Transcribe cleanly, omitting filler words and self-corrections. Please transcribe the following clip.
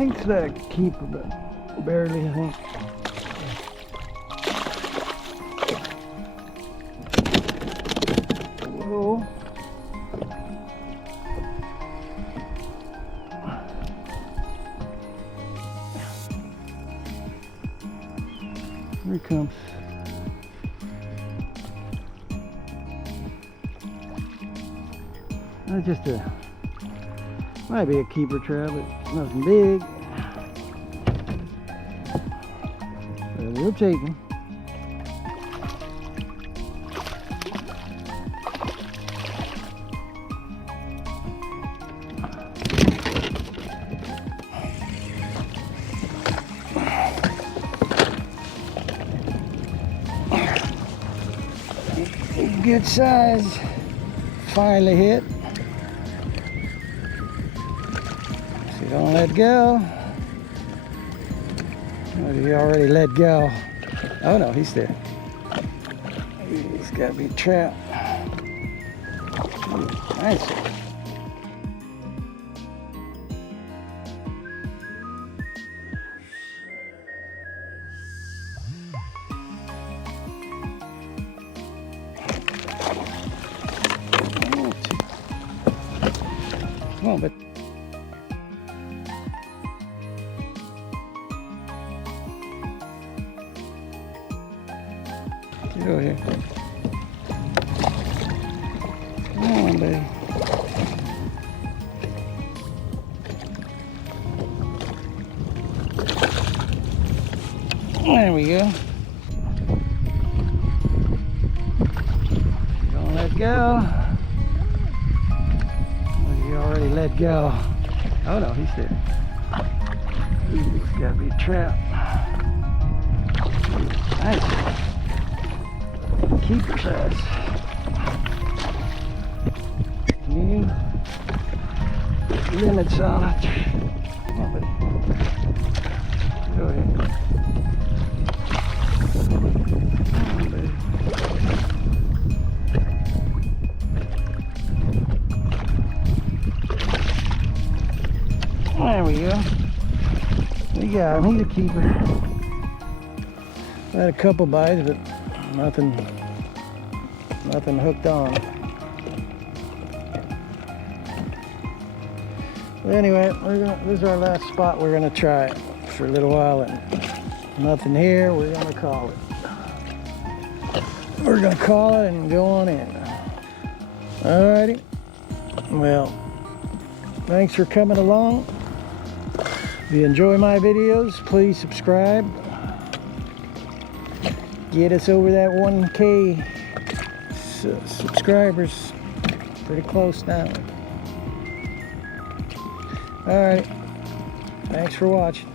thinks that I could keep her, but barely, I think. Whoa. Here he comes. That's just might be a keeper trout, but nothing big. But we'll take him. Good size. Finally hit. So don't let go. Or he already let go. Oh no, he's there. He's got to be trapped. Nice. Come on, but get over here. Come on, baby. There we go. Don't let go. He already let go. Oh no, he's there. He's got to be trapped. Nice. Keeper size. New limits on it. Come on, buddy. Go ahead. Come on, buddy. There we go. We got him. He's a keeper. Had a couple bites, but nothing hooked on. But anyway, this is our last spot. We're gonna try it for a little while, and nothing here. We're gonna call it. We're gonna call it and go on in. Alrighty. Well, thanks for coming along. If you enjoy my videos, please subscribe. Get us over that 1K subscribers. Pretty close now. Alright. Thanks for watching.